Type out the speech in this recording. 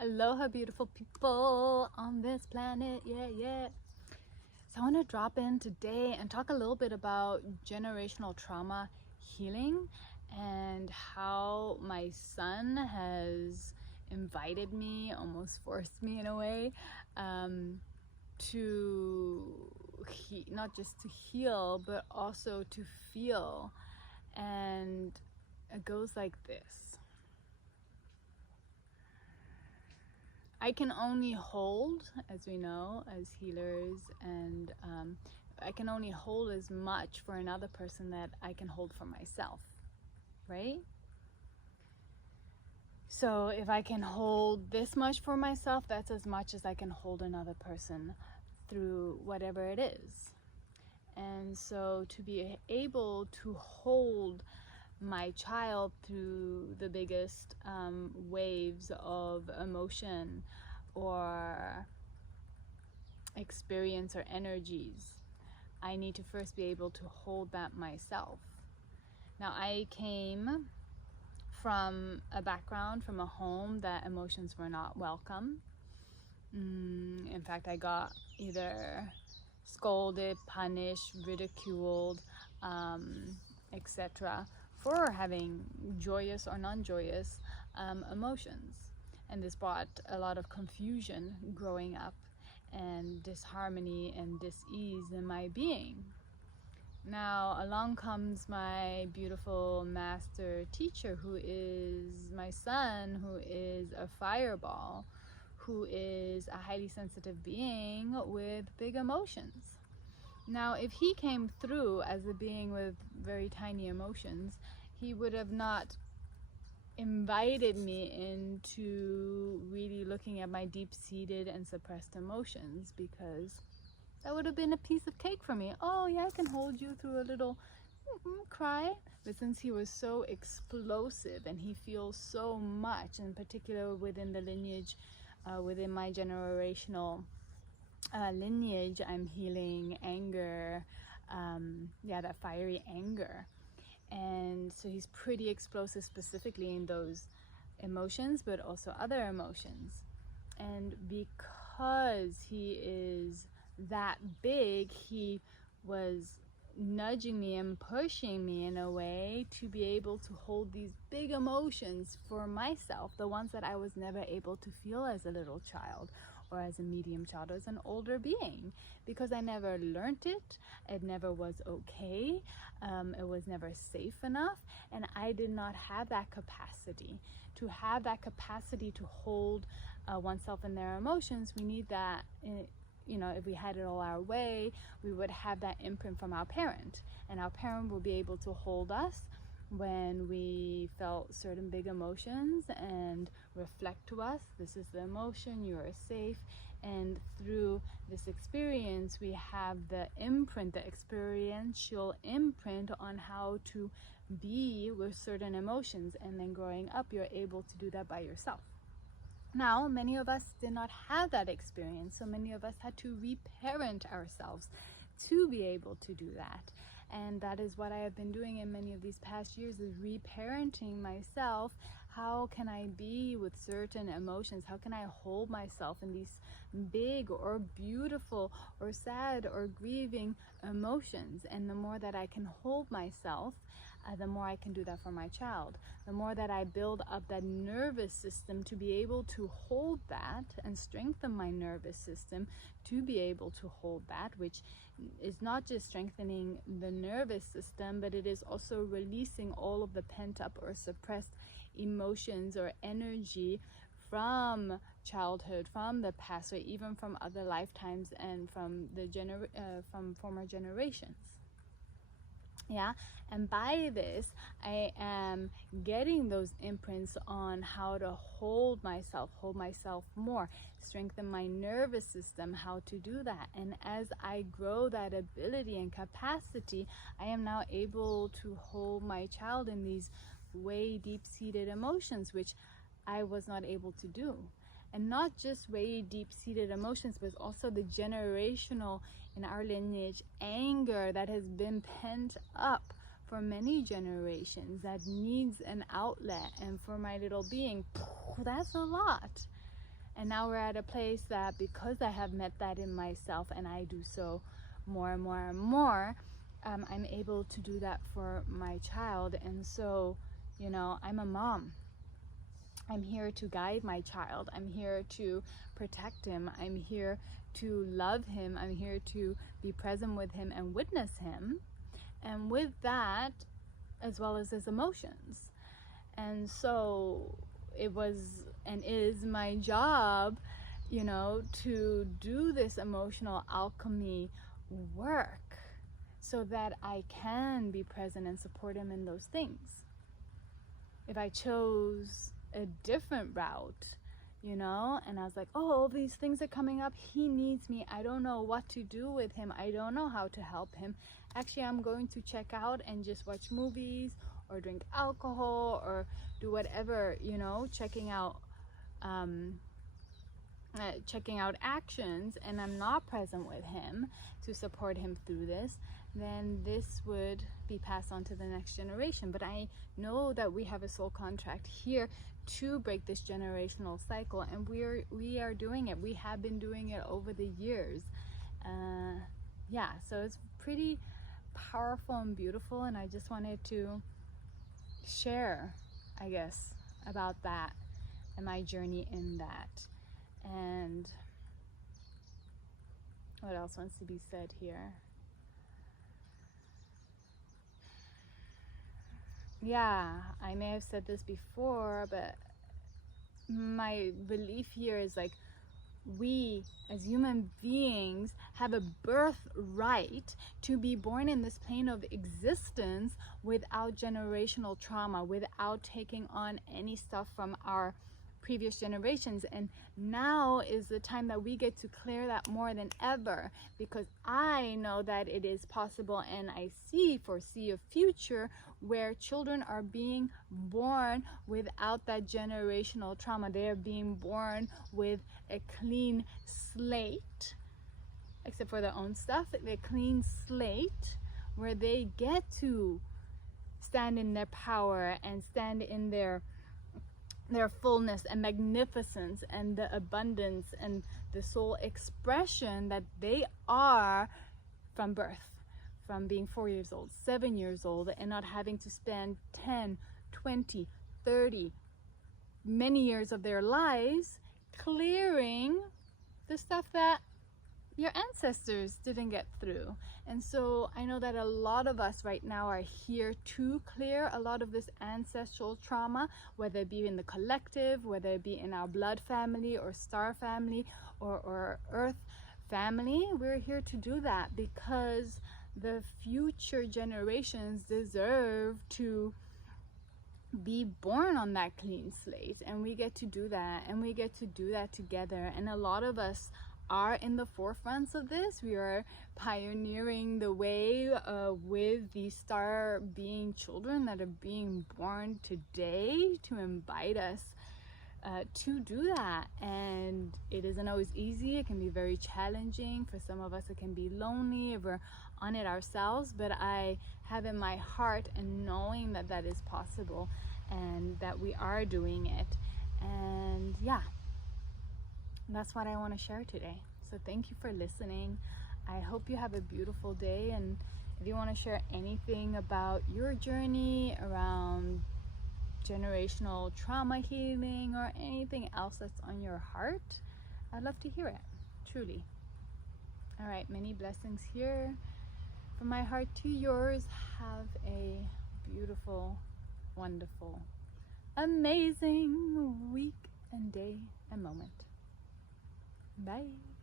Aloha, beautiful people on this planet. Yeah. So I want to drop in today and talk a little bit about generational trauma healing and how my son has invited me, almost forced me in a way, to not just to heal, but also to feel. And it goes like this. I can only hold, as we know, as healers, and I can only hold as much for another person that I can hold for myself, right? So if I can hold this much for myself, that's as much as I can hold another person through whatever it is. And so to be able to hold my child through the biggest waves of emotion or experience or energies, I need to first be able to hold that myself. Now, I came from a background, from a home that emotions were not welcome. In fact, I got either scolded, punished, ridiculed, etc. for having joyous or non-joyous emotions. And this brought a lot of confusion growing up and disharmony and dis-ease in my being. Now along comes my beautiful master teacher, who is my son, who is a fireball, who is a highly sensitive being with big emotions. Now, if he came through as a being with very tiny emotions, he would have not invited me into really looking at my deep-seated and suppressed emotions, because that would have been a piece of cake for me. Oh yeah, I can hold you through a little cry. But since he was so explosive and he feels so much, in particular within the lineage, within my generational lineage, I'm healing anger, that fiery anger. And so he's pretty explosive specifically in those emotions, but also other emotions. And because he is that big, he was nudging me and pushing me in a way to be able to hold these big emotions for myself, the ones that I was never able to feel as a little child or as a medium child or as an older being, because I never learned it. It never was okay. It was never safe enough, and I did not have that capacity. To have that capacity to hold oneself and their emotions, we need that. If we had it all our way, we would have that imprint from our parent, and our parent will be able to hold us when we felt certain big emotions and reflect to us, this is the emotion, you are safe. And through this experience, we have the imprint, the experiential imprint on how to be with certain emotions. And then growing up, you're able to do that by yourself. Now, many of us did not have that experience, so many of us had to reparent ourselves to be able to do that. And that is what I have been doing in many of these past years, is reparenting myself. How can I be with certain emotions? How can I hold myself in these big or beautiful or sad or grieving emotions? And the more that I can hold myself, the more I can do that for my child. The more that I build up that nervous system to be able to hold that, and strengthen my nervous system to be able to hold that, which is not just strengthening the nervous system, but it is also releasing all of the pent up or suppressed emotions or energy from childhood, from the past, or even from other lifetimes and from the from former generations. Yeah, and by this I am getting those imprints on how to hold myself more, strengthen my nervous system, how to do that. And as I grow that ability and capacity, I am now able to hold my child in these way deep-seated emotions, which I was not able to do. And not just way deep-seated emotions, but also the generational, in our lineage, anger that has been pent up for many generations, that needs an outlet. And for my little being, that's a lot. And now we're at a place that because I have met that in myself, and I do so more and more and more, I'm able to do that for my child. And so, you know, I'm a mom. I'm here to guide my child. I'm here to protect him. I'm here to love him. I'm here to be present with him and witness him. And with that, as well as his emotions. And so it was and is my job, you know, to do this emotional alchemy work so that I can be present and support him in those things. If I chose a different route, you know, and I was like, oh, all these things are coming up, he needs me, I don't know what to do with him, I don't know how to help him. Actually, I'm going to check out and just watch movies or drink alcohol or do whatever, you know, checking out actions, and I'm not present with him to support him through this, then this would be passed on to the next generation. But I know that we have a soul contract here to break this generational cycle, and we are doing it. We have been doing it over the years. Yeah, so it's pretty powerful and beautiful, and I just wanted to share, I guess, about that and my journey in that. And what else wants to be said here? Yeah, I may have said this before, but my belief here is like, we as human beings have a birthright to be born in this plane of existence without generational trauma, without taking on any stuff from our previous generations. And now is the time that we get to clear that more than ever, because I know that it is possible, and I foresee a future where children are being born without that generational trauma. They are being born with a clean slate, except for their own stuff, a clean slate where they get to stand in their power and stand in their fullness and magnificence and the abundance and the soul expression that they are from birth, from being 4 years old, 7 years old, and not having to spend 10, 20, 30, many years of their lives clearing the stuff that your ancestors didn't get through. And so I know that a lot of us right now are here to clear a lot of this ancestral trauma, whether it be in the collective, whether it be in our blood family or star family or earth family. We're here to do that because the future generations deserve to be born on that clean slate, and we get to do that, and we get to do that together. And a lot of us are in the forefronts of this. We are pioneering the way with these star being children that are being born today to invite us to do that. And it isn't always easy. It can be very challenging. For some of us it can be lonely if we're on it ourselves, but I have in my heart and knowing that that is possible and that we are doing it. And yeah, that's what I want to share today. So thank you for listening. I hope you have a beautiful day, and if you want to share anything about your journey around generational trauma healing or anything else that's on your heart, I'd love to hear it, truly. All right, many blessings here from my heart to yours. Have a beautiful, wonderful, amazing week and day and moment. Bye.